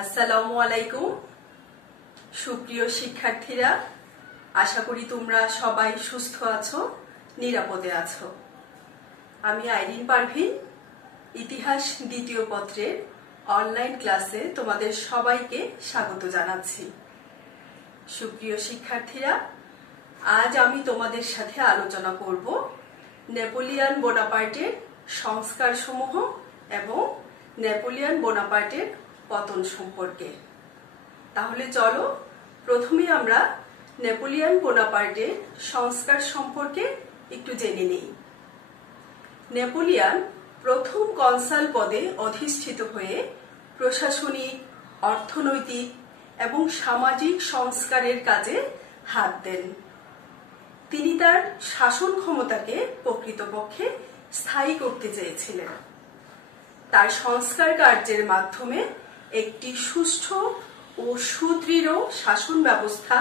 আসসালামু আলাইকুম সুপ্রিয় শিক্ষার্থীরা, আশা করি তোমরা সবাই সুস্থ আছো, নিরাপদে আছো। আমি আইরিন পারভিন, ইতিহাস দ্বিতীয় পত্রের অনলাইন ক্লাসে তোমাদের সবাইকে স্বাগত জানাচ্ছি। সুপ্রিয় শিক্ষার্থীরা, আজ আমি তোমাদের সাথে আলোচনা করব নেপোলিয়ন বোনাপার্টের সংস্কারসমূহ এবং নেপোলিয়ন বোনাপার্টের পতন সম্পর্কে। তাহলে চলো প্রথমে আমরা নেপোলিয়ন বোনাপার্টের সংস্কার সম্পর্কে একটু জেনে নিই। নেপোলিয়ন প্রথম কনসাল পদে অধিষ্ঠিত হয়ে প্রশাসনিক, অর্থনৈতিক এবং সামাজিক সংস্কারের কাজে হাত দেন। তিনি তার শাসন ক্ষমতাকে প্রকৃতপক্ষে স্থায়ী করতে চেয়েছিলেন। তার সংস্কার কার্যের মাধ্যমে একটি সুষ্ঠু ও সুদৃঢ় শাসন ব্যবস্থা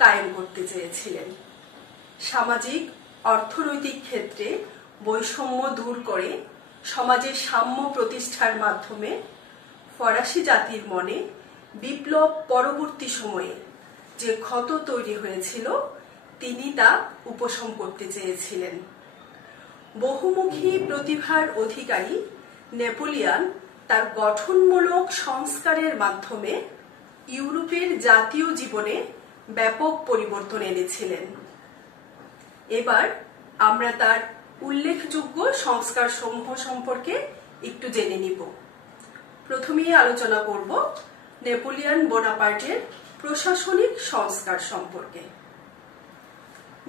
কায়েম করতে চেয়েছিলেন। সামাজিক, অর্থনৈতিক ক্ষেত্রে বৈষম্য দূর করে সমাজে সাম্য প্রতিষ্ঠার মাধ্যমে ফরাসি জাতির মনে বিপ্লব পরবর্তী সময়ে যে ক্ষত তৈরি হয়েছিল তিনি তা উপশম করতে চেয়েছিলেন। বহুমুখী প্রতিভার অধিকারী নেপোলিয়ন তার গঠনমূলক সংস্কারের মাধ্যমে ইউরোপের জাতীয় জীবনে ব্যাপক পরিবর্তন এনেছিলেন। এবার আমরা তার উল্লেখযোগ্য সংস্কার সমূহ সম্পর্কে একটু জেনে নিব। প্রথমেই আলোচনা করব নেপোলিয়ন বোনাপার্টের প্রশাসনিক সংস্কার সম্পর্কে।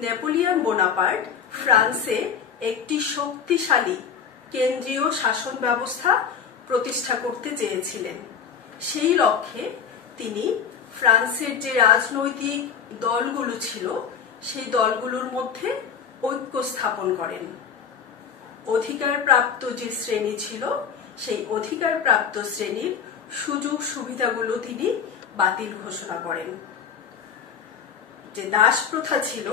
নেপোলিয়ন বোনাপার্ট ফ্রান্সে একটি শক্তিশালী কেন্দ্রীয় শাসন ব্যবস্থা প্রতিষ্ঠা করতে চেয়েছিলেন। সেই লক্ষ্যে তিনি ফ্রান্সের যে রাজনৈতিক দলগুলো ছিল সেই দলগুলোর মধ্যে ঐক্য স্থাপন করেন। অধিকারপ্রাপ্ত যে শ্রেণী ছিল সেই অধিকারপ্রাপ্ত শ্রেণীর সুযোগ সুবিধাগুলো তিনি বাতিল ঘোষণা করেন। যে দাস প্রথা ছিল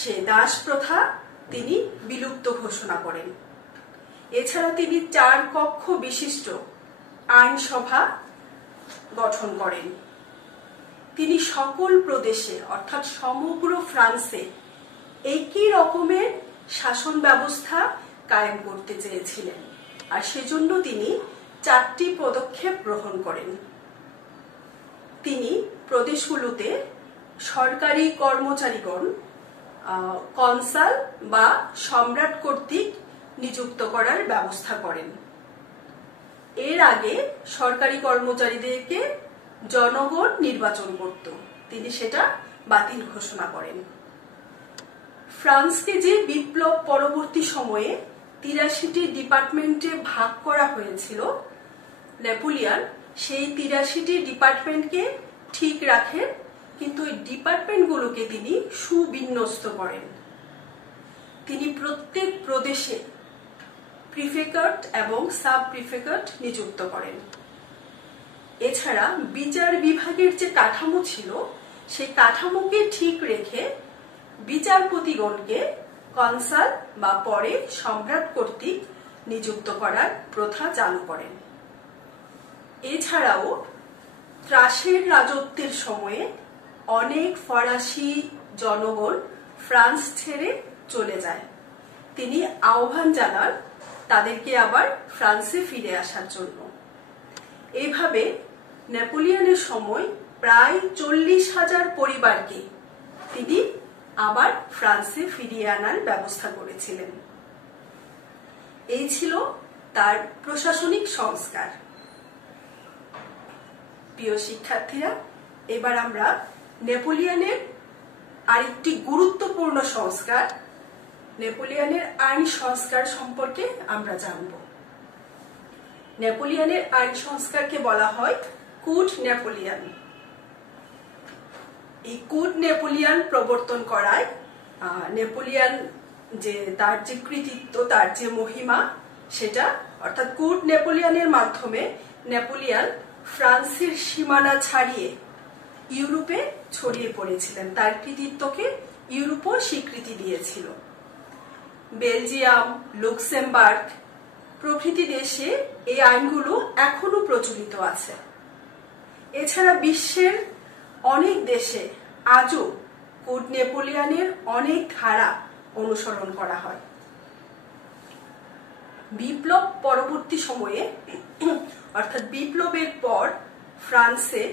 সেই দাস প্রথা তিনি বিলুপ্ত ঘোষণা করেন। এছাড়া তিনি 4 কক্ষ বিশিষ্ট আইনসভা গঠন করেন। তিনি সকল প্রদেশে অর্থাৎ সমগ্র ফ্রান্সে একই রকমের শাসন ব্যবস্থা কায়েম করতে চেয়েছিলেন, আর সেজন্য তিনি 4টি পদক্ষেপ গ্রহণ করেন। তিনি প্রদেশগুলোতে সরকারি কর্মচারীগণ কনসাল বা সম্রাট কর্তৃক নিযুক্ত করার ব্যবস্থা করেন। এর আগে সরকারি কর্মচারীদেরকে জনগণ নির্বাচন করত, তিনি সেটা বাতিল ঘোষণা করেন। ফ্রান্সকে যে বিপ্লব পরবর্তী সময়ে 83টি ডিপার্টমেন্টে ভাগ করা হয়েছিল, নেপোলিয়ন সেই 83টি ডিপার্টমেন্টকে ঠিক রাখেন, কিন্তু এই ডিপার্টমেন্টগুলোকে তিনি সুবিন্যস্ত করেন। তিনি প্রত্যেক প্রদেশে প্রিফেক্ট এবং সাব প্রিফেক্ট নিযুক্ত করেন। এছাড়া বিচার বিভাগের যে কাঠামো ছিল সেই কাঠামোকে ঠিক রেখে বিচারপতিগণকে কনসাল বা পরে সম্রাট কর্তৃক নিযুক্ত করার প্রথা চালু করেন। এছাড়াও ত্রাসের রাজত্বের সময়ে অনেক ফরাসি জনগণ ফ্রান্স ছেড়ে চলে যায়। তিনি আহ্বান জানান তাদেরকে আবার ফ্রান্সে ফিরে আসার জন্য। এইভাবে নেপোলিয়নের সময় প্রায় 40,000 পরিবারকে তিনি আবার ফ্রান্সে ফিরিয়ে আনার ব্যবস্থা করেছিলেন। এই ছিল তার প্রশাসনিক সংস্কার। প্রিয় শিক্ষার্থীরা, এবার আমরা নেপোলিয়নের আরেকটি গুরুত্বপূর্ণ সংস্কার, নেপোলিয়নের আইন সংস্কার সম্পর্কে আমরা জানব। নেপোলিয়নের আইন সংস্কারকে বলা হয় কুড নেপোলিয়ন। এই কুড নেপোলিয়ন প্রবর্তন করায় নেপোলিয়ন যে তার যে কৃতিত্ব, তার যে মহিমা, সেটা অর্থাৎ কুড নেপোলিয়নের মাধ্যমে নেপোলিয়ন ফ্রান্সের সীমানা ছাড়িয়ে ইউরোপে ছড়িয়ে পড়েছিলেন। তার কৃতিত্বকে ইউরোপও স্বীকৃতি দিয়েছিল। বেলজিয়াম, লুক্সেমবার্গ প্রভৃতি দেশে এই আইনগুলো এখনো প্রচলিত আছে। এছাড়া বিশ্বের অনেক দেশে আজও কোড নেপোলিয়নের অনেক ধারা অনুসরণ করা হয়। বিপ্লব পরবর্তী সময়ে অর্থাৎ বিপ্লবের পর ফ্রান্সে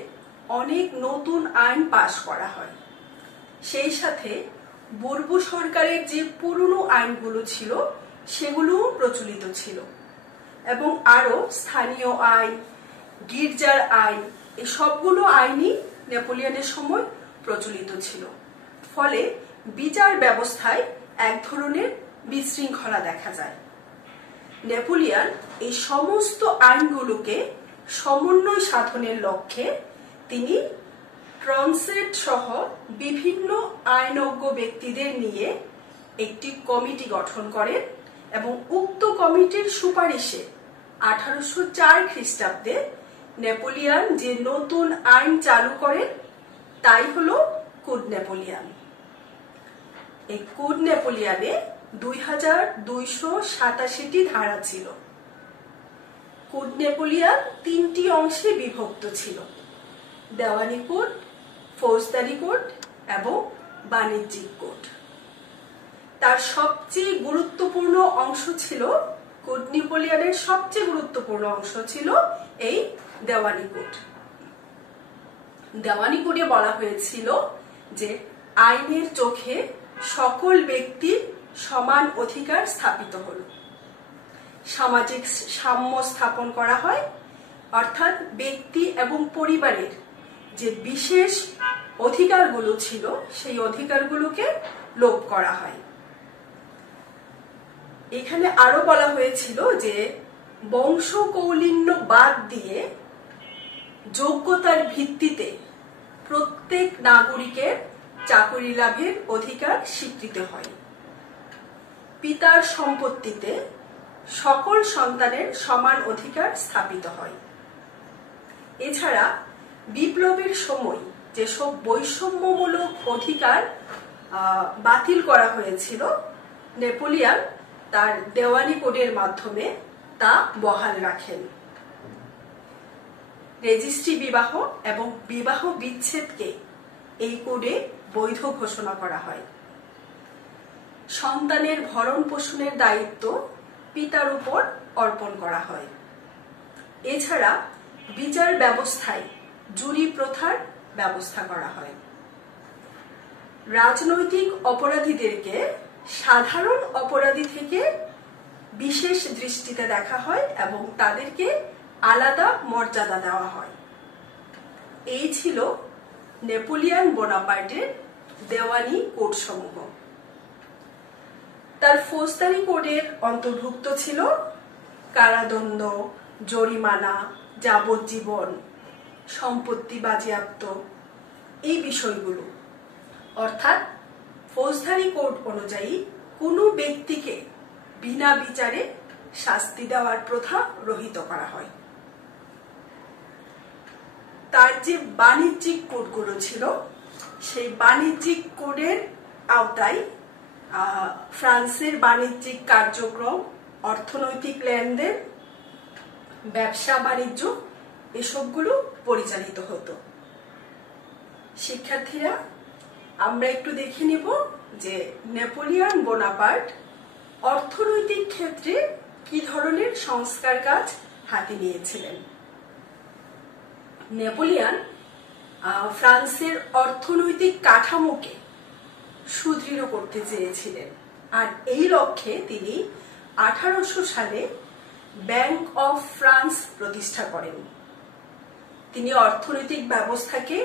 অনেক নতুন আইন পাশ করা হয়। সেই সাথে বুর্বু সরকারের যে পুরনো আইনগুলো ছিল সেগুলোও প্রচলিত ছিল এবং আরো স্থানীয় আইন, গির্জার আইন, এই সবগুলো আইনই নেপোলিয়নের সময় প্রচলিত ছিল। ফলে বিচার ব্যবস্থায় এক ধরনের বিশৃঙ্খলা দেখা যায়। নেপোলিয়ন এই সমস্ত আইনগুলোকে সমন্বয় সাধনের লক্ষ্যে তিনি ট্রনসেট সহ বিভিন্ন আইনজ্ঞ ব্যক্তিদের নিয়ে একটি কমিটি গঠন করেন এবং উক্ত কমিটির সুপারিশে 1804 খ্রিস্টাব্দে নেপোলিয়ন যে নতুন আইন চালু করেন তাই হলো কোড নেপোলিয়ন। এই কোড নেপোলিয়নে 2287টি ধারা ছিল। কোড নেপোলিয়ন 3টি অংশে বিভক্ত ছিল: দেওয়ানি কোড, ফৌজদারি কোড এবং বাণিজ্যিক কোড। তার সবচেয়ে গুরুত্বপূর্ণ অংশ ছিল, কোড নেপোলিয়নের সবচেয়ে গুরুত্বপূর্ণ অংশ ছিল এই দেওয়ানি কোড। দেওয়ানি কোডে বলা হয়েছিল যে আইনের চোখে সকল ব্যক্তির সমান অধিকার স্থাপিত হল, সামাজিক সাম্য স্থাপন করা হয়, অর্থাৎ ব্যক্তি এবং পরিবারের যে বিশেষ অধিকারগুলো ছিল সেই অধিকারগুলোকে লোপ করা হয়। এখানে আরো বলা হয়েছিল যে বংশ কৌলিন্য বাদ দিয়ে যোগ্যতার ভিত্তিতে প্রত্যেক নাগরিকের চাকরি লাভের অধিকার স্বীকৃত হয়। পিতার সম্পত্তিতে সকল সন্তানের সমান অধিকার স্থাপিত হয়। এছাড়া বিপ্লবের সময় যেসব বৈষম্যমূলক অধিকার বাতিল করা হয়েছিল, নেপোলিয়ন তার দেওয়ানি কোডের মাধ্যমে তা বহাল রাখেন। রেজিস্ট্রি বিবাহ এবং বিবাহ বিচ্ছেদকে এই কোডে বৈধ ঘোষণা করা হয়। সন্তানের ভরণ পোষণের দায়িত্ব পিতার উপর অর্পণ করা হয়। এছাড়া বিচার ব্যবস্থায় জুরি প্রথার ব্যবস্থা করা হয়। রাজনৈতিক অপরাধীদেরকে সাধারণ অপরাধী থেকে বিশেষ দৃষ্টিতে দেখা হয় এবং তাদেরকে আলাদা মর্যাদা দেওয়া হয়। এই ছিল নেপোলিয়ন বোনাপার্টের দেওয়ানি কোড সমূহ। তার ফৌজদারি কোডের অন্তর্ভুক্ত ছিল কারাদণ্ড, জরিমানা, যাবজ্জীবন, সম্পত্তি বাজেয়াপ্ত, এই বিষয়গুলো। অর্থাৎ ফৌজদারি কোড অনুযায়ী কোনো ব্যক্তিকে বিনা বিচারে শাস্তি দেওয়ার প্রথা রহিত করা হয়। তার যে বাণিজ্যিক কোডগুলো ছিল সেই বাণিজ্যিক কোডের আওতায় ফ্রান্সের বাণিজ্যিক কার্যক্রম, অর্থনৈতিক লেনদেন, ব্যবসা বাণিজ্য এসবগুলো পরিচালিত হতো। শিক্ষার্থীরা, আমরা একটু দেখে নিব যে নেপোলিয়ন বোনাপার্ট অর্থনৈতিক ক্ষেত্রে কি ধরনের সংস্কার কাজ হাতে নিয়েছিলেন। নেপোলিয়ন ফ্রান্সের অর্থনৈতিক কাঠামোকে সুদৃঢ় করতে চেয়েছিলেন, আর এই লক্ষ্যে তিনি 1800 সালে ব্যাংক অফ ফ্রান্স প্রতিষ্ঠা করেন। তিনি অর্থনৈতিক ব্যবস্থাকে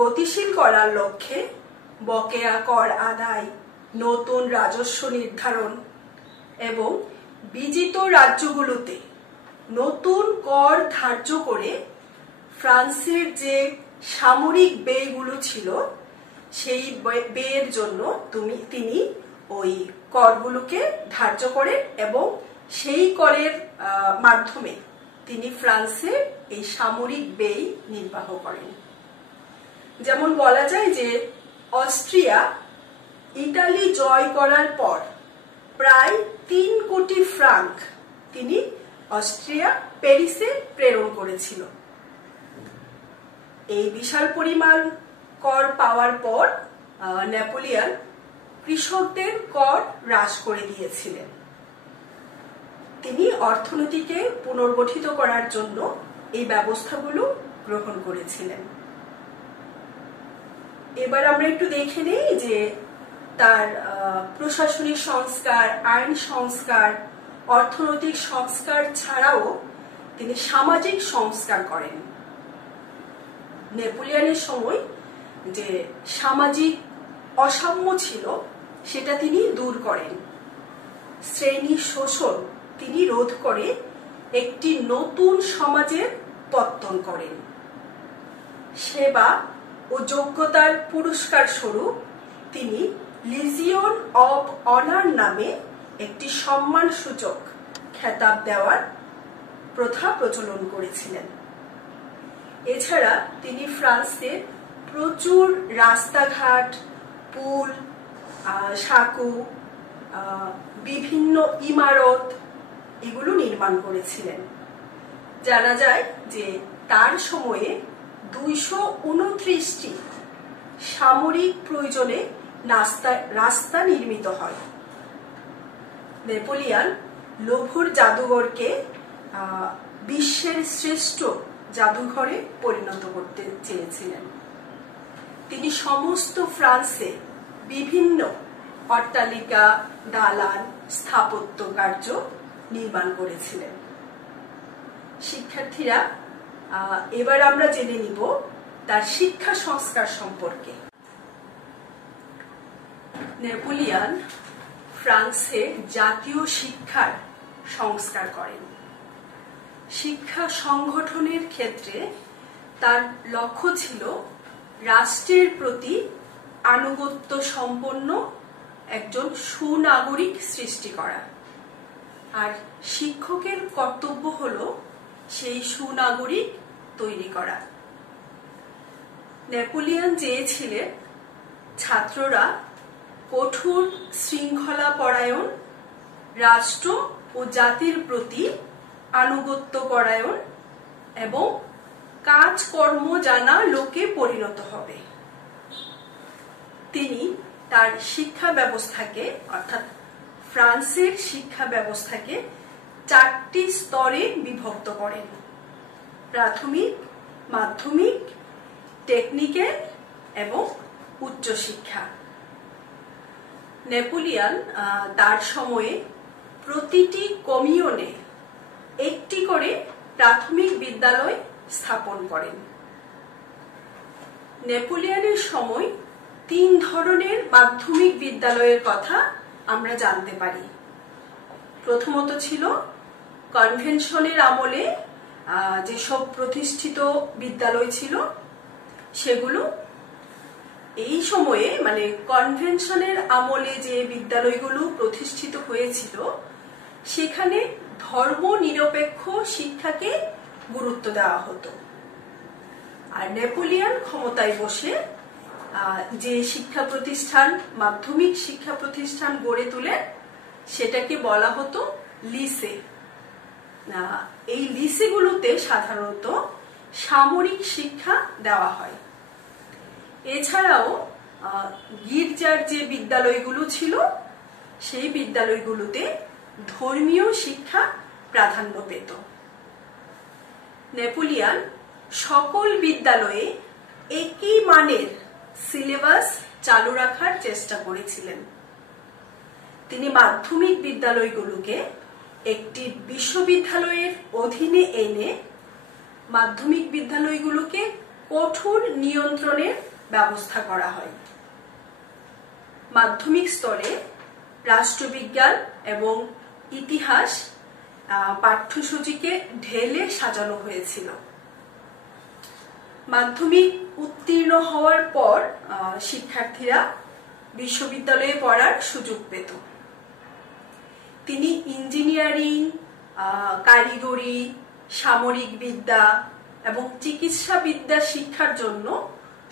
গতিশীল করার লক্ষ্যে বকেয়া কর আদায়, নতুন রাজস্ব নির্ধারণ এবং বিজিত রাজ্যগুলোতে নতুন কর ধার্য করে ফ্রান্সের যে সামরিক ব্যয়গুলো ছিল সেই ব্যয়ের জন্য তিনি ওই করগুলোকে ধার্য করেন এবং সেই করের মাধ্যমে তিনি ফ্রান্সে এই সামরিক ব্যয় নির্বাহ করেন। যেমন বলা যায় যে অস্ট্রিয়া ইতালি জয় করার পর প্রায় 3 কোটি ফ্রাঙ্ক তিনি অস্ট্রিয়া প্যারিসে প্রেরণ করেছিল। এই বিশাল পরিমাণ কর পাওয়ার পর নেপোলিয়ন কৃষকদের কর হ্রাস করে দিয়েছিলেন। তিনি অর্থনীতিকে পুনর্গঠিত করার জন্য এই ব্যবস্থাগুলো গ্রহণ করেছিলেন। এবার আমরা একটু দেখে নেই যে তার প্রশাসনিক সংস্কার, আইন সংস্কার, অর্থনৈতিক সংস্কার ছাড়াও তিনি সামাজিক সংস্কার করেন। নেপোলিয়নের সময় যে সামাজিক অসাম্য ছিল সেটা তিনি দূর করেন। শ্রেণী শোষণ তিনি রোধ করে একটি নতুন সমাজের পত্তন করেন। সেবা ও যোগ্যতার পুরস্কার স্বরূপ তিনি লিজিয়ন অব অনার নামে একটি সম্মানসূচক খেতাব দেওয়ার প্রথা প্রচলন করেছিলেন। এছাড়া তিনি ফ্রান্সে প্রচুর রাস্তাঘাট, পুল, সাঁকো, বিভিন্ন ইমারত এগুলো নির্মাণ করেছিলেন। জানা যায় যে তার সময়ে 229টি সামরিক প্রয়োজনে রাস্তা নির্মিত হয়। নেপোলিয়ন লোভুর জাদুঘরকে বিশ্বের শ্রেষ্ঠ জাদুঘরে পরিণত করতে চেয়েছিলেন। তিনি সমস্ত ফ্রান্সে বিভিন্ন অট্টালিকা, দালান, স্থাপত্য কার্য নির্মাণ করেছিলেন। শিক্ষার্থীরা, এবার আমরা জেনে নিব তার শিক্ষা সংস্কার সম্পর্কে। নেপোলিয়ন ফ্রান্সে জাতীয় শিক্ষার সংস্কার করেন। শিক্ষা সংগঠনের ক্ষেত্রে তার লক্ষ্য ছিল রাষ্ট্রের প্রতি আনুগত্য সম্পন্ন একজন সুনাগরিক সৃষ্টি করা, আর শিক্ষকের কর্তব্য হলো সেই সুনাগরিক তৈরি করা। নেপোলিয়ন চেয়েছিলেন ছাত্ররা কঠোর শৃঙ্খলা পরায়ণ, রাষ্ট্র ও জাতির প্রতি আনুগত্য পরায়ণ এবং কাজকর্ম জানা লোকে পরিণত হবে। তিনি তার শিক্ষা ব্যবস্থাকে, অর্থাৎ ফ্রান্সের শিক্ষা ব্যবস্থাকে 4টি স্তরে বিভক্ত করেন: প্রাথমিক, মাধ্যমিক, টেকনিক্যাল এবং উচ্চশিক্ষা। নেপোলিয়ন তার সময়ে প্রতিটি কমিউনে একটি করে প্রাথমিক বিদ্যালয় স্থাপন করেন। নেপোলিয়নের সময় 3 ধরনের মাধ্যমিক বিদ্যালয়ের কথা আমরা জানতে পারি। প্রথমত ছিল কনভেনশনের আমলে যেসব প্রতিষ্ঠিত বিদ্যালয় ছিল সেগুলো। এই সময়ে মানে কনভেনশনের আমলে যে বিদ্যালয়গুলো প্রতিষ্ঠিত হয়েছিল সেখানে ধর্মনিরপেক্ষ শিক্ষাকে গুরুত্ব দেওয়া হতো। আর নেপোলিয়ন ক্ষমতায় বসে যে শিক্ষা প্রতিষ্ঠান, মাধ্যমিক শিক্ষা প্রতিষ্ঠান গড়ে তোলেন সেটাকে বলা হতো লিসে। এই লিসেগুলোতে সাধারণত সামরিক শিক্ষা দেওয়া হয়। এছাড়াও গির্জার যে বিদ্যালয়গুলো ছিল সেই বিদ্যালয়গুলোতে ধর্মীয় শিক্ষা প্রাধান্য পেত। নেপোলিয়ন সকল বিদ্যালয়ে একই মানের সিলেবাস চালু রাখার চেষ্টা করেছিলেন। তিনি মাধ্যমিক বিদ্যালয়গুলোকে একটি বিশ্ববিদ্যালয়ের অধীনে এনে মাধ্যমিক বিদ্যালয়গুলোকে কঠোর নিয়ন্ত্রণের ব্যবস্থা করা হয়। মাধ্যমিক স্তরে রাষ্ট্রবিজ্ঞান এবং ইতিহাস পাঠ্যসূচিকে ঢেলে সাজানো হয়েছিল। মাধ্যমিক উত্তীর্ণ হওয়ার পর শিক্ষার্থীরা বিশ্ববিদ্যালয়ে পড়ার সুযোগ পেত। তিনি ইঞ্জিনিয়ারিং, কারিগরি, সামরিক বিদ্যা এবং চিকিৎসা বিদ্যা শিক্ষার জন্য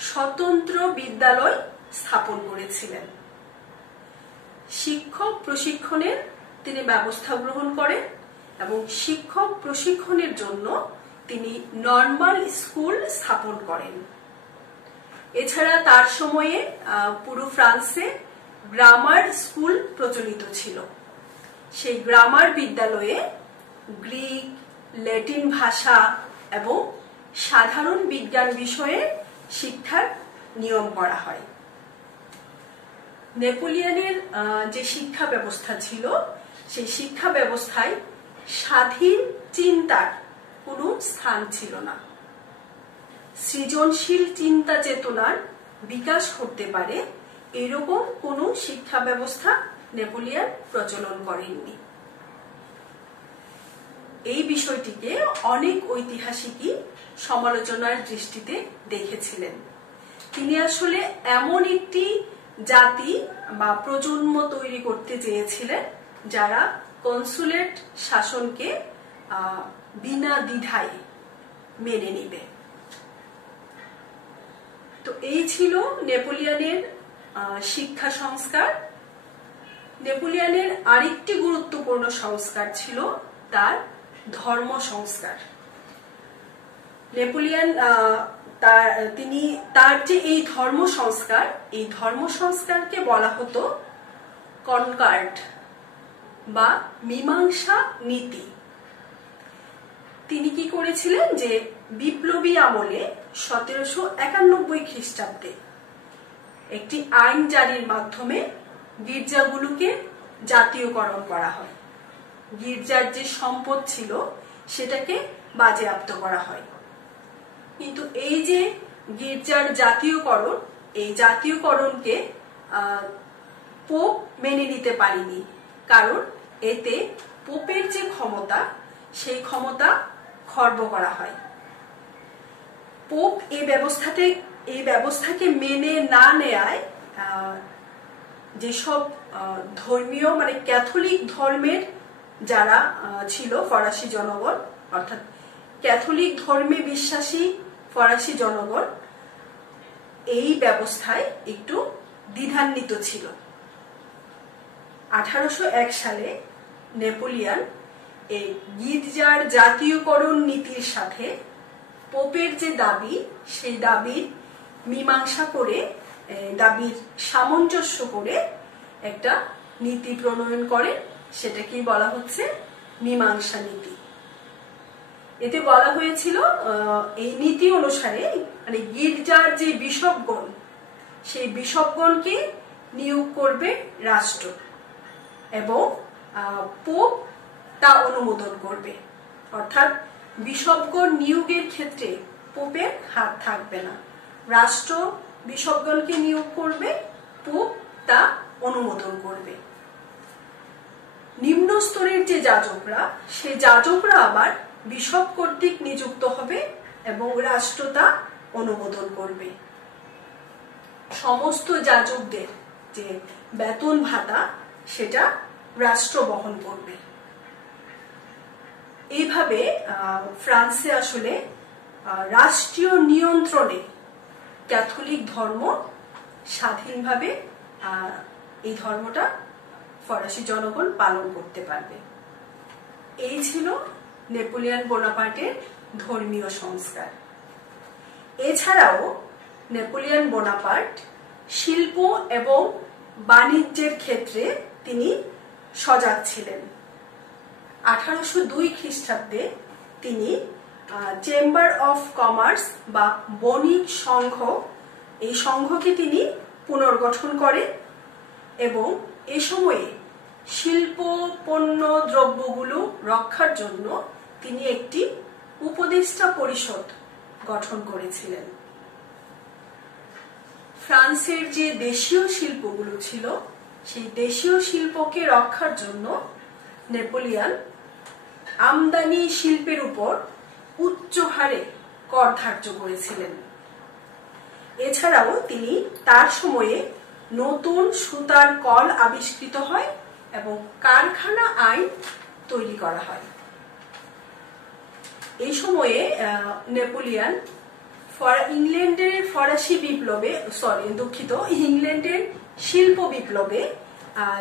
স্বতন্ত্র বিদ্যালয় স্থাপন করেছিলেন। শিক্ষক প্রশিক্ষণের তিনি ব্যবস্থা গ্রহণ করেন এবং শিক্ষক প্রশিক্ষণের জন্য তিনি নর্মাল স্কুল স্থাপন করেন। এছাড়া তার সময়ে পুরো ফ্রান্সে গ্রামার স্কুল প্রচলিত ছিল। সেই গ্রামার বিদ্যালয়ে গ্রিক, ল্যাটিন ভাষা এবং সাধারণ বিজ্ঞান বিষয়ে শিক্ষার নিয়ম করা হয়। নেপোলিয়নের যে শিক্ষা ব্যবস্থা ছিল, সেই শিক্ষা ব্যবস্থায় স্বাধীন চিন্তার কোনো স্থান ছিল না। সৃজনশীল চিন্তা চেতনার বিকাশ করতে পারে এরকম কোনো শিক্ষা ব্যবস্থা নেপোলিয়ন প্রচলন করেননি। এই বিষয়টিকে অনেক ঐতিহাসিকই সমালোচনার দৃষ্টিতে দেখেছিলেন। তিনি আসলে এমন একটি জাতি বা প্রজন্ম তৈরি করতে চেয়েছিলেন যারা কনসুলেট শাসনকে বিনা দ্বিধায় মেনে নিবে। তো এই ছিল নেপোলিয়নের শিক্ষা সংস্কার। নেপোলিয়নের আরেকটি গুরুত্বপূর্ণ সংস্কার ছিল তার ধর্ম সংস্কার। নেপোলিয়ন তার যে এই ধর্ম সংস্কারকে বলা হতো কনকার্ড বা মীমাংসা নীতি। তিনি কি করেছিলেন যে বিপ্লবী আমলে 1791 খ্রিস্টাব্দে একটি আইন জারির মাধ্যমে গির্জাগুলোকে জাতীয়করণ করা হয়। গির্জার যে সম্পদ ছিল সেটাকে বাজেয়াপ্ত করা হয়। কিন্তু এই যে গির্জার জাতীয়করণ, এই জাতীয়করণকে পোপ মেনে নিতে পারেনি, কারণ এতে পোপের যে ক্ষমতা সেই ক্ষমতা খর্ব করা হয়। পোপ এই ব্যবস্থাকে মেনে না নেয়ায় যেসব ধর্মীয় মানে ক্যাথলিক ধর্মের যারা ছিল ফরাসি জনগণ, অর্থাৎ ক্যাথলিক ধর্মে বিশ্বাসী ফরাসি জনগণ এই ব্যবস্থায় একটু দ্বিধান্বিত ছিল। 1801 সালে নেপোলিয়ন এই গির্জার জাতীয়করণ নীতির সাথে পোপের যে দাবি, সেই দাবির মীমাংসা করে, দাবির সামঞ্জস্য করে একটা নীতি প্রণয়ন করে। সেটাকেই বলা হচ্ছে মীমাংসা নীতি। এতে বলা হয়েছিল এই নীতি অনুসারে মানে গির্জার যে বিশপগণ, সেই বিশপগণকে নিয়োগ করবে রাষ্ট্র এবং পোপ তা অনুমোদন করবে। অর্থাৎ বিশপগণ নিয়োগের ক্ষেত্রে পোপের হাত থাকবে না। রাষ্ট্র বিশপগণকে নিয়োগ করবে, পোপ তা অনুমোদন করবে। নিম্ন স্তরের যে যাজকরা, সেই যাজকরা আবার বিশপ কর্তৃক নিযুক্ত হবে এবং রাষ্ট্র তা অনুমোদন করবে। সমস্ত যাজকদের যে বেতন ভাতা সেটা রাষ্ট্র বহন করবে। এইভাবে ফ্রান্সে আসলে রাষ্ট্রীয় নিয়ন্ত্রণে ক্যাথলিক ধর্ম স্বাধীনভাবে এই ধর্মটা ফরাসি জনগণ পালন করতে পারবে। এই ছিল নেপোলিয়ন বোনাপার্টের ধর্মীয় সংস্কার। এছাড়াও নেপোলিয়ন বোনাপার্ট শিল্প এবং বাণিজ্যের ক্ষেত্রে তিনি সজাগ ছিলেন। 1802 খ্রিস্টাব্দে তিনি চেম্বার অফ কমার্স বা বণিক সংঘ, এই সংঘকে তিনি পুনর্গঠন করেন এবং এ সময়ে শিল্প পণ্য দ্রব্যগুলো রক্ষার জন্য তিনি একটি উপদেষ্টা পরিষদ গঠন করেছিলেন। ফ্রান্সের যে দেশীয় শিল্পগুলো ছিল, সেই দেশীয় শিল্পকে রক্ষার জন্য নেপোলিয়ন আমদানি শিল্পের উপর উচ্চ হারে কর ধার্য করেছিলেন। এছাড়াও তিনি তার সময়ে নতুন সুতার কল আবিষ্কৃত হয় এবং কারখানা আইন তৈরি করা হয়। এই সময়ে নেপোলিয়ন ইংল্যান্ডের ফরাসি বিপ্লবে ইংল্যান্ডের শিল্প বিপ্লবে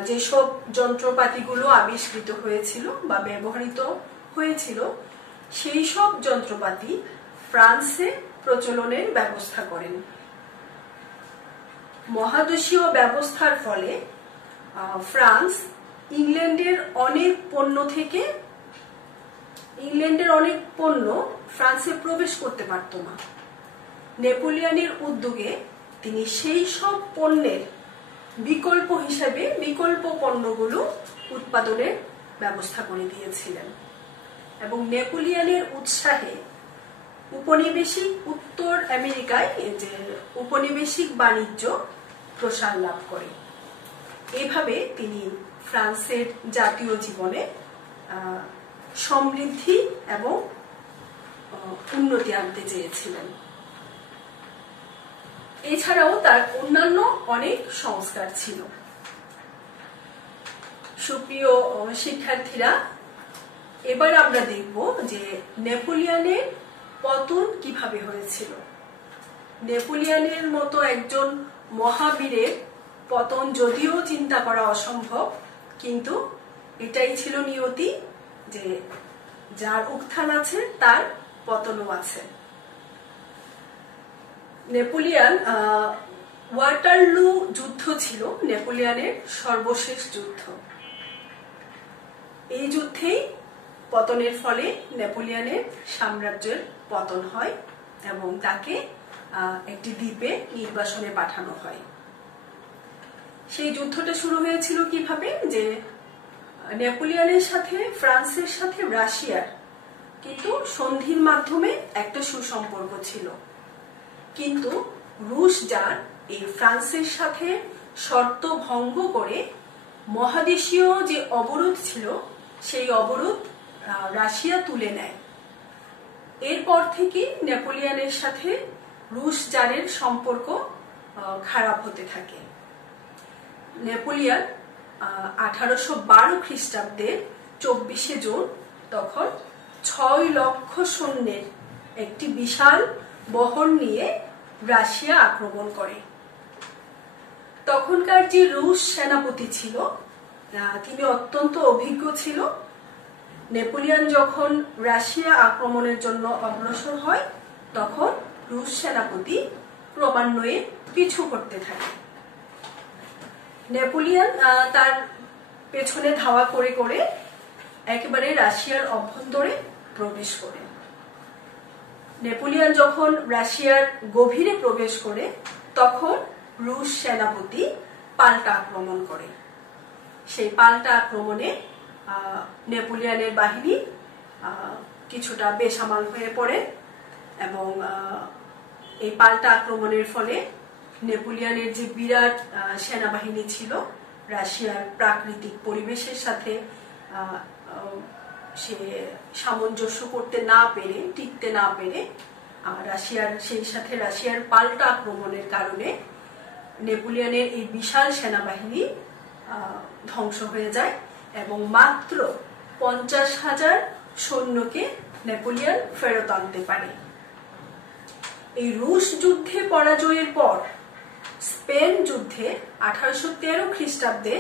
যেসব যন্ত্রপাতিগুলো আবিষ্কৃত হয়েছিল বা ব্যবহৃত হয়েছিল, সেই সব যন্ত্রপাতি ফ্রান্সে প্রচলনের ব্যবস্থা করেন। মহাদেশীয় ব্যবস্থার ফলে ফ্রান্স ইংল্যান্ডের অনেক পণ্য ফ্রান্সে প্রবেশ করতে পারত না। নেপোলিয়নের উদ্যোগে তিনি সেই সব পণ্যের বিকল্প হিসেবে বিকল্প পণ্যগুলো উৎপাদনের ব্যবস্থা করে দিয়েছিলেন এবং নেপোলিয়নের উৎসাহে উপনিবেশিক উত্তর আমেরিকায় যে উপনিবেশিক বাণিজ্য প্রসার লাভ করে। এইভাবে তিনি ফ্রান্সের জাতীয় জীবনে সমৃদ্ধি এবং উন্নতি আনতে চেয়েছিলেন। এছাড়াও তার অন্যান্য অনেক সংস্কার ছিল। সুপ্রিয় শিক্ষার্থীরা, এবার আমরা দেখব যে নেপোলিয়নের পতন কিভাবে হয়েছিল। নেপোলিয়নের মতো একজন মহাবীরের পতন যদিও চিন্তা করা অসম্ভব, কিন্তু এটাই ছিল নিয়তি যে যার উত্থান আছে তার পতনও আছে। নেপোলিয়ন ওয়াটারলু যুদ্ধ ছিল নেপোলিয়নের সর্বশেষ যুদ্ধ। এই যুদ্ধেই পতনের ফলে নেপোলিয়নের সাম্রাজ্যের পতন হয় এবং তাকে একটি দ্বীপে নির্বাসনে পাঠানো হয়। সেই যুদ্ধটা শুরু হয়েছিল কিভাবে, যে নেপোলিয়নের সাথে ফ্রান্সের সাথে রাশিয়ার কিন্তু সন্ধির মাধ্যমে একটা সুসম্পর্ক ছিল, কিন্তু রুশ জার এই ফ্রান্সের সাথে শর্ত ভঙ্গ করে মহাদেশীয় যে অবরোধ ছিল সেই অবরোধ রাশিয়া তুলে নেয়। এরপর থেকে নেপোলিয়নের সাথে রুশ জারের সম্পর্ক খারাপ হতে থাকে। নেপোলিয়ন 1812 খ্রিস্টাব্দের 24শে জুন তখন 6 লক্ষ সৈন্যের একটি বিশাল বহর নিয়ে রাশিয়া আক্রমণ করে। তখনকার যে রুশ সেনাপতি ছিল তিনি অত্যন্ত অভিজ্ঞ ছিল। নেপোলিয়ন যখন রাশিয়া আক্রমণের জন্য অগ্রসর হয় তখন রুশ সেনাপতি ক্রমান্বয়ে পিছু করতে থাকে। নেপোলিয়ন তার পেছনে ধাওয়া করে করে একেবারে রাশিয়ার অভ্যন্তরে প্রবেশ করে। নেপোলিয়ন যখন রাশিয়ার গভীরে প্রবেশ করে তখন রুশ সেনাপতি পাল্টা আক্রমণ করে। সেই পাল্টা আক্রমণে নেপোলিয়নের বাহিনী কিছুটা বেসামাল হয়ে পড়ে এবং এই পাল্টা আক্রমণের ফলে নেপোলিয়নের যে বিরাট সেনাবাহিনী ছিল রাশিয়ার প্রাকৃতিক পরিবেশের সাথে সে সামঞ্জস্য করতে না পেরে, টিকতে না পেরে রাশিয়ার পাল্টা আক্রমণের কারণে নেপোলিয়নের এই বিশাল সেনাবাহিনী ধ্বংস হয়ে যায় এবং মাত্র 50,000 সৈন্যকে নেপোলিয়ন ফেরত আনতে পারে। এই রুশ যুদ্ধে পরাজয়ের পর স্পেন যুদ্ধে 1813 খ্রিস্টাব্দে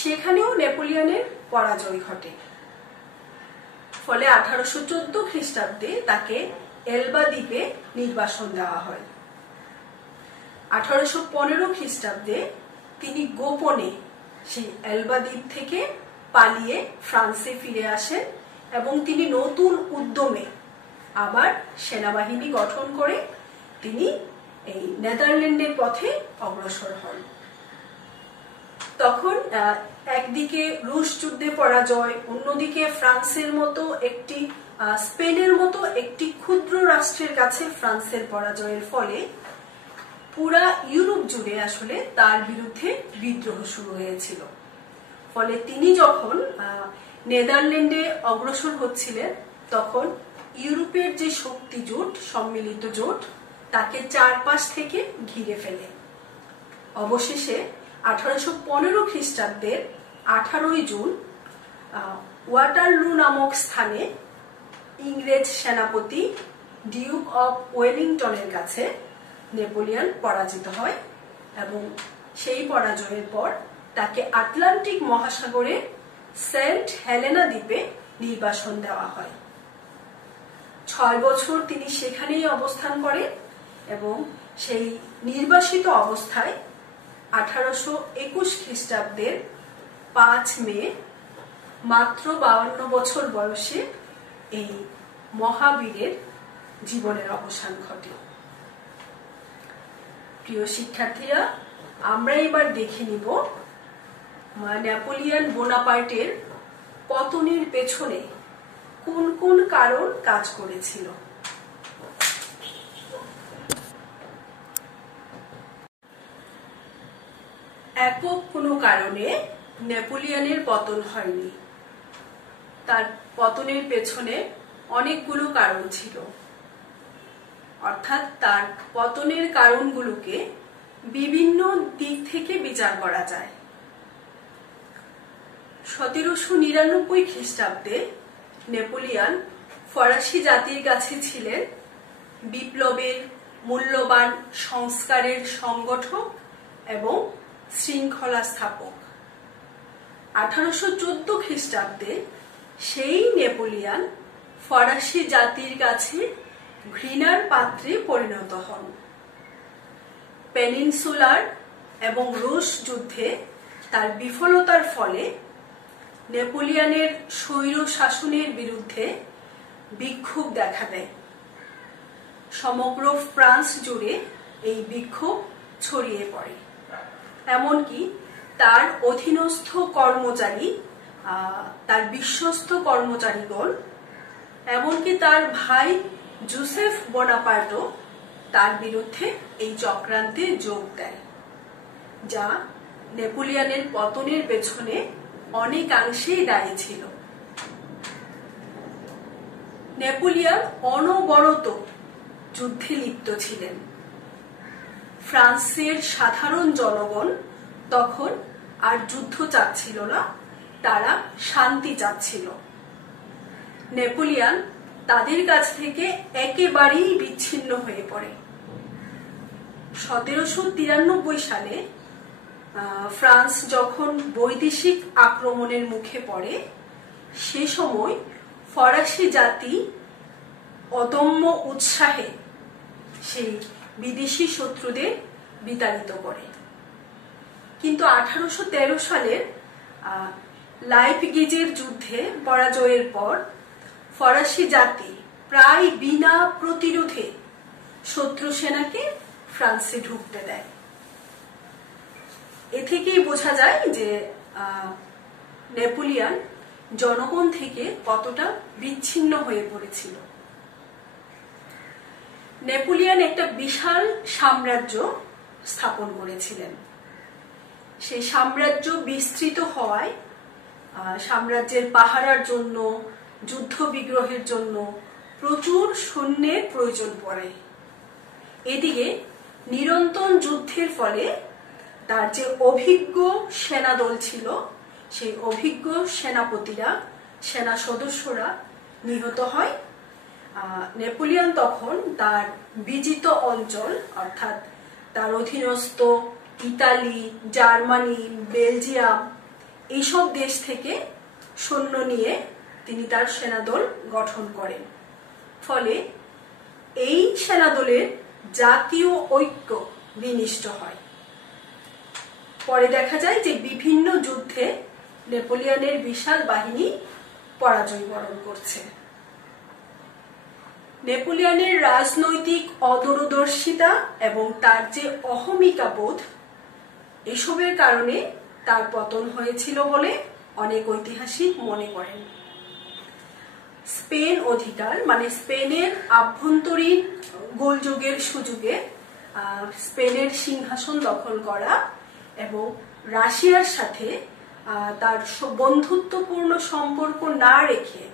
সেখানেও নেপোলিয়নের পরাজয় ঘটে। ফলে 1814 খ্রিস্টাব্দে তাকে এলবা দ্বীপে নির্বাসন দেওয়া হয়। 1815 খ্রিস্টাব্দে তিনি গোপনে সেই এলবা দ্বীপ থেকে পালিয়ে ফ্রান্সে ফিরে আসেন এবং তিনি নতুন উদ্যমে আবার সেনাবাহিনী গঠন করে তিনি এই নেদারল্যান্ডের পথে অগ্রসর হন। তখন একদিকে রুশ যুদ্ধে পরাজয়, অন্যদিকে ফ্রান্সের মতো স্পেনের মতো একটি ক্ষুদ্র রাষ্ট্রের কাছে ফ্রান্সের পরাজয়ের ফলে পুরা ইউরোপ জুড়ে আসলে তার বিরুদ্ধে বিদ্রোহ শুরু হয়েছিল। ফলে তিনি যখন নেদারল্যান্ডে অগ্রসর হচ্ছিলেন তখন ইউরোপের যে শক্তি জোট, সম্মিলিত জোট, তাকে চারপাশ থেকে ঘিরে ফেলে। অবশেষে 1815 খ্রিস্টাব্দের 18 জুন ওয়াটারলু নামক স্থানে ইংরেজ সেনাপতি ডিউক অফ ওয়েলিংটনের কাছে নেপোলিয়ন পরাজিত হয় এবং সেই পরাজয়ের পর তাকে আটলান্টিক মহাসাগরে সেন্ট হেলেনা দ্বীপে নির্বাসন দেওয়া হয়। 6 বছর তিনি সেখানেই অবস্থান করেন এবং সেই নির্বাসিত অবস্থায় 1821 খ্রিস্টাব্দের 5 মে মাত্র 52 বছর বয়সে এই মহাবীরের জীবনের অবসান ঘটে। প্রিয় শিক্ষার্থীরা, আমরা এবার দেখে নিব নেপোলিয়ন বোনাপার্টের পতনের পেছনে কোন কোন কারণ কাজ করেছিল। একক কোনো কারণে নেপোলিয়নের পতন হয়নি। তার পতনের পেছনে অনেকগুলো কারণ ছিল, অর্থাৎ তার পতনের কারণগুলোকে বিভিন্ন দিক থেকে বিচার করা যায়। 1799 খ্রিস্টাব্দে নেপোলিয়ন ফরাসি জাতির কাছে ছিলেন বিপ্লবের মূল্যবান সংস্কারের সংগঠক এবং শৃঙ্খলা স্থাপক। 1814 খ্রিস্টাব্দে সেই নেপোলিয়ন ফরাসি জাতির কাছে ঘৃণার পাত্রে পরিণত হন। পেনিনসুলার এবং রুশ যুদ্ধে তার বিফলতার ফলে নেপোলিয়নের স্বৈর শাসনের বিরুদ্ধে বিক্ষোভ দেখা দেয়। সমগ্র ফ্রান্স জুড়ে এই বিক্ষোভ ছড়িয়ে পড়ে। এমনকি তার অধীনস্থ কর্মচারী, তার বিশ্বস্ত কর্মচারীগণ, এমনকি তার ভাই জোসেফ বোনাপার্টও তার বিরুদ্ধে এই চক্রান্তে যোগ দেয়, যা নেপোলিয়নের পতনের পেছনে অনেকাংশেই দায়ী ছিল। নেপোলিয়ন অনবরত যুদ্ধে লিপ্ত ছিলেন। ফ্রান্সের সাধারণ জনগণ তখন আর যুদ্ধ চাচ্ছিল না, তারা শান্তি চাচ্ছিল। নেপোলিয়ন তাদের কাছ থেকে একেবারেই বিচ্ছিন্ন হয়ে পড়ে। 1793 সালে ফ্রান্স যখন বৈদেশিক আক্রমণের মুখে পড়ে, সে সময় ফরাসি জাতি অদম্য উৎসাহে সেই বিদেশি শত্রুদের বিতাড়িত করে। কিন্তু 1813 সালের লাইপজিগের যুদ্ধে পরাজয়ের পর ফরাসি জাতি প্রায় বিনা প্রতিরোধে শত্রু সেনাকে ফ্রান্সে ঢুকতে দেয়। এ থেকেই বোঝা যায় যে নেপোলিয়ন জনগণ থেকে কতটা বিচ্ছিন্ন হয়ে পড়েছিল। নেপোলিয়ন একটা বিশাল সাম্রাজ্য স্থাপন করেছিলেন। সেই সাম্রাজ্য বিস্তৃত হওয়ায় সাম্রাজ্যের পাহারার জন্য, যুদ্ধ বিগ্রহের জন্য প্রচুর সৈন্যের প্রয়োজন পড়ে। এদিকে নিরন্তর যুদ্ধের ফলে তার যে অভিজ্ঞ সেনাদল ছিল, সেই অভিজ্ঞ সেনাপতিরা, সেনা সদস্যরা নিহত হয়। নেপোলিয়ন তখন তার বিজিত অঞ্চল, অর্থাৎ তার অধীনস্থ ইতালি, জার্মানি, বেলজিয়াম, এইসব দেশ থেকে সৈন্য নিয়ে তিনি তার সেনাদল গঠন করেন। ফলে এই সেনাদলের জাতীয় ঐক্য বিনষ্ট হয়। পরে দেখা যায় যে বিভিন্ন যুদ্ধে নেপোলিয়নের বিশাল বাহিনী পরাজয় বরণ করছে। নেপোলিয়নের রাজনৈতিক অদূরদর্শিতা এবং তার যে অহমিকা বোধ, এসবের কারণে তার পতন হয়েছিল বলে অনেক ঐতিহাসিক মনে করেন। স্পেন অধিকার, মানে স্পেনের আভ্যন্তরীণ গোলযোগের সুযোগে স্পেনের সিংহাসন দখল করা এবং রাশিয়ার সাথে তার বন্ধুত্বপূর্ণ সম্পর্ক না রেখে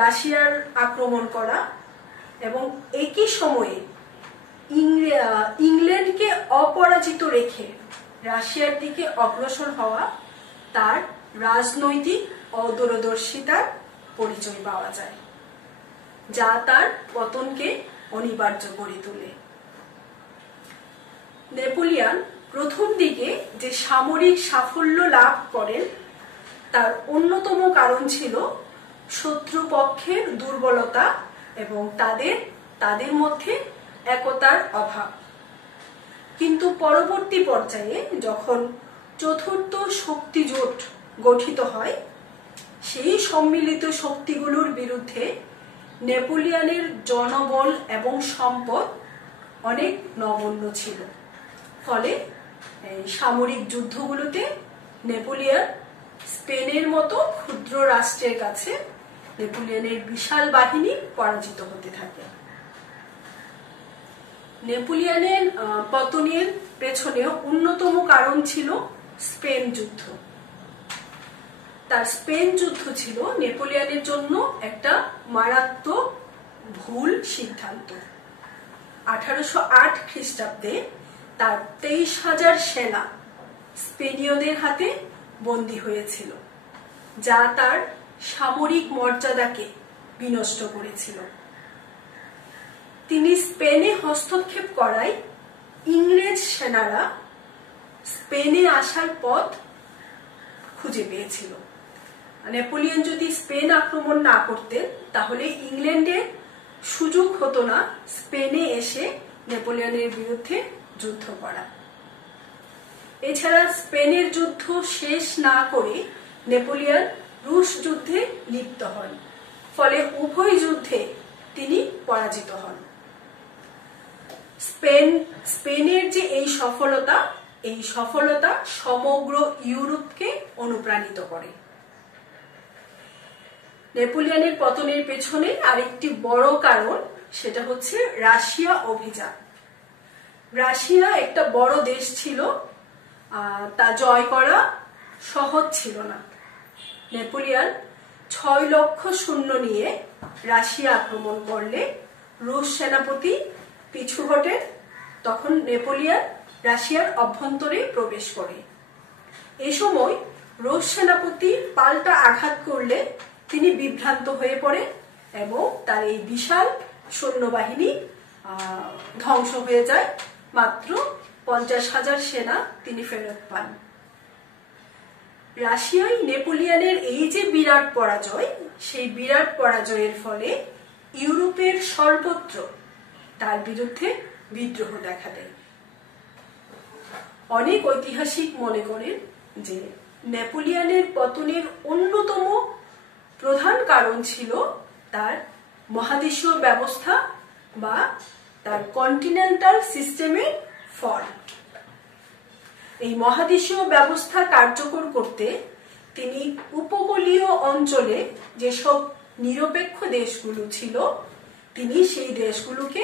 রাশিয়ার আক্রমণ করা এবং একই সময়ে ইংল্যান্ডকে অপরাজিত রেখে রাশিয়ার দিকে অগ্রসর হওয়া তার রাজনৈতিক অদূরদর্শিতার পরিচয় পাওয়া যায়, যা তার পতনকে অনিবার্য করে তোলে। নেপোলিয়ন প্রথম দিকে যে সামরিক সাফল্য লাভ করেন, তার অন্যতম কারণ ছিল শত্রুপক্ষের দুর্বলতা এবং তাদের মধ্যে একতার অভাব। কিন্তু পরবর্তী পর্যায়ে যখন চতুর্থ শক্তি জোট গঠিত হয়, সেই সম্মিলিত শক্তিগুলোর বিরুদ্ধে নেপোলিয়নের জনবল এবং সম্পদ অনেক নগণ্য ছিল। ফলে সামরিক যুদ্ধগুলোতে নেপোলিয়ন স্পেনের মতো ক্ষুদ্র রাষ্ট্রের কাছে নেপোলিয়নের বিশাল বাহিনী পরাজিত হতে থাকে। নেপোলিয়নের পতনের পেছনে অন্যতম কারণ ছিল স্পেন যুদ্ধ। তার স্পেন যুদ্ধ ছিল নেপোলিয়নের জন্য একটা মারাত্মক ভুল সিদ্ধান্ত। 1808 খ্রিস্টাব্দে তার 23,000 সেনা স্পেনীয়দের হাতে বন্দী হয়েছিল, যা তার সামরিক মর্যাদাকে বিনষ্ট করেছিল। তিনি স্পেনে হস্তক্ষেপ করায় ইংরেজ সেনারা স্পেনে আসার পথ খুঁজে পেয়েছিল। নেপোলিয়ন যদি স্পেন আক্রমণ না করতেন, তাহলে ইংল্যান্ডের সুযোগ হতো না স্পেনে এসে নেপোলিয়নের বিরুদ্ধে যুদ্ধ করা। এছাড়া স্পেনের যুদ্ধ শেষ না করে নেপোলিয়ন রুশ যুদ্ধে লিপ্ত হন, ফলে উভয় যুদ্ধে তিনি পরাজিত হন। স্পেনের যে এই সফলতা সমগ্র ইউরোপকে অনুপ্রাণিত করে। নেপোলিয়নের পতনের পেছনে আরেকটি বড় কারণ, সেটা হচ্ছে রাশিয়া অভিযান। রাশিয়া একটা বড় দেশ ছিল, তা জয় করা সহজ ছিল না। নেপোলিয়ন 6 লক্ষ সৈন্য নিয়ে রাশিয়া আক্রমণ করলে রুশ সেনাপতি পিছু হটেন। তখন নেপোলিয়ন রাশিয়ার অভ্যন্তরে প্রবেশ করে। এই সময় রুশ সেনাপতি পাল্টা আঘাত করলে তিনি বিভ্রান্ত হয়ে পড়েন এবং তার এই বিশাল সৈন্যবাহিনী ধ্বংস হয়ে যায়। মাত্র 50,000 সেনা তিনি ফেরত পান। রাশিয়ায় নেপোলিয়নের এই যে বিরাট পরাজয়, সেই বিরাট পরাজয়ের ফলে ইউরোপের সর্বত্র তার বিরুদ্ধে বিদ্রোহ দেখা দেয়। অনেক ঐতিহাসিক মনে করেন যে নেপোলিয়নের পতনের অন্যতম প্রধান কারণ ছিল তার মহাদেশীয় ব্যবস্থা বা তার কন্টিনেন্টাল সিস্টেমের ফল। এই মহাদেশীয় ব্যবস্থা কার্যকর করতে তিনি উপকূলীয় অঞ্চলে যেসব নিরপেক্ষ দেশগুলো ছিল, তিনি সেই দেশগুলোকে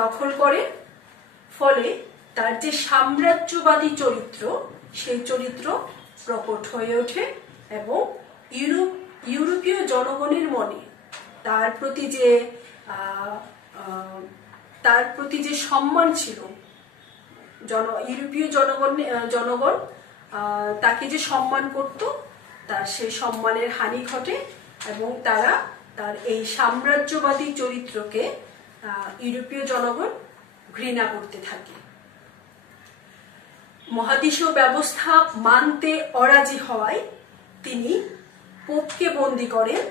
দখল করেন। ফলে তার যে সাম্রাজ্যবাদী চরিত্র, সেই চরিত্র প্রকট হয়ে ওঠে এবং ইউরোপীয় জনগণের মনে তার প্রতি যে সম্মান ছিল, ইউরোপীয় জনগণ তাকে যে সম্মান করত, তার সেই সম্মানের হানি ঘটে এবং তারা তার এই সাম্রাজ্যবাদী চরিত্রকে ইউরোপীয় জনগণ ঘৃণা করতে থাকে। মহাদেশীয় ব্যবস্থা মানতে অরাজি হওয়ায় তিনি পোপকে বন্দী করেন।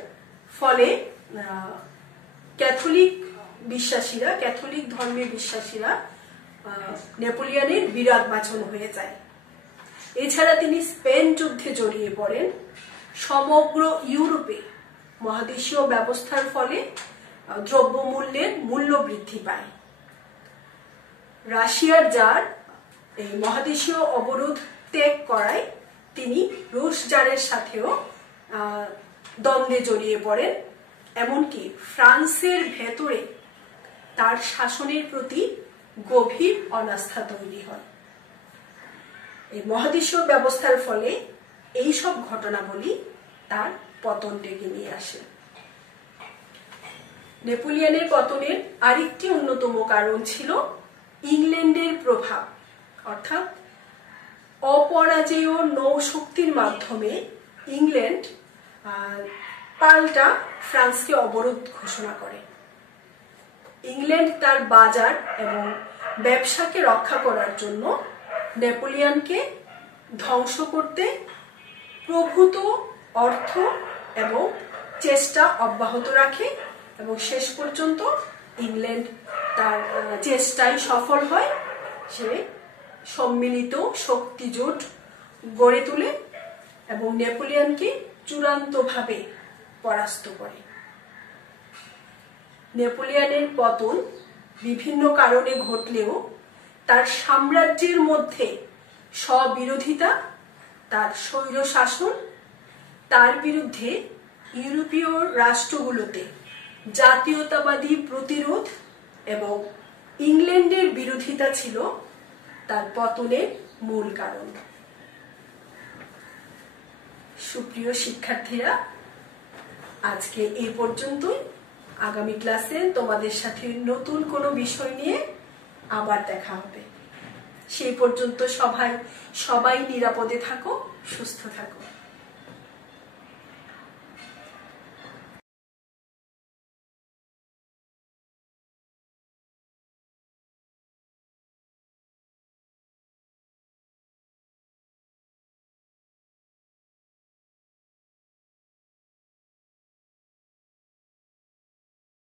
ফলে ক্যাথলিক ধর্মে বিশ্বাসীরা নেপোলিয়নের বিরাট বাচন হয়ে যায়। এছাড়া তিনি স্পেন যুদ্ধে জড়িয়ে পড়েন। সমগ্র ইউরোপে মহাদেশীয় ব্যবস্থার ফলে দ্রব্যমূল্যের মূল্য বৃদ্ধি পায়। রাশিয়ার জার এই মহাদেশীয় অবরোধ ত্যাগ করায় তিনি রুশ জারের সাথেও দ্বন্দ্বে জড়িয়ে পড়েন। এমনকি ফ্রান্সের ভেতরে তার শাসনের প্রতি গভীর অনাস্থা তৈরি হয়। এই মহাদেশীয় ব্যবস্থার ফলে এই সব ঘটনাবলী তার পতন ডেকে নিয়ে আসে। নেপোলিয়নের পতনের আরেকটি অন্যতম কারণ ছিল ইংল্যান্ডের প্রভাব, অর্থাৎ অপরাজেয় নৌশক্তির মাধ্যমে ইংল্যান্ড পাল্টা ফ্রান্সকে অবরোধ ঘোষণা করে। ইংল্যান্ড তার বাজার এবং ব্যবসাকে রক্ষা করার জন্য নেপোলিয়নকে ধ্বংস করতে প্রভূত অর্থ এবং চেষ্টা অব্যাহত রাখে এবং শেষ পর্যন্ত ইংল্যান্ড তার চেষ্টায় সফল হয়, সে সম্মিলিত শক্তি জোট গড়ে তোলে এবং নেপোলিয়নকে চূড়ান্তভাবে পরাস্ত করে। নেপোলিয়নের পতন বিভিন্ন কারণে ঘটলেও তার সাম্রাজ্যের মধ্যে স্ববিরোধিতা, তার স্বৈরশাসন, তার বিরুদ্ধে ইউরোপীয় রাষ্ট্রগুলোতে জাতীয়তাবাদী প্রতিরোধ এবং ইংল্যান্ডের বিরোধিতা ছিল তার পতনের মূল কারণ। সুপ্রিয় শিক্ষার্থীরা, আজকে এই পর্যন্তই। আগামী ক্লাসে তোমাদের সাথে নতুন কোনো বিষয় নিয়ে আবার দেখা হবে। সেই পর্যন্ত সবাই নিরাপদে থাকো, সুস্থ থাকো।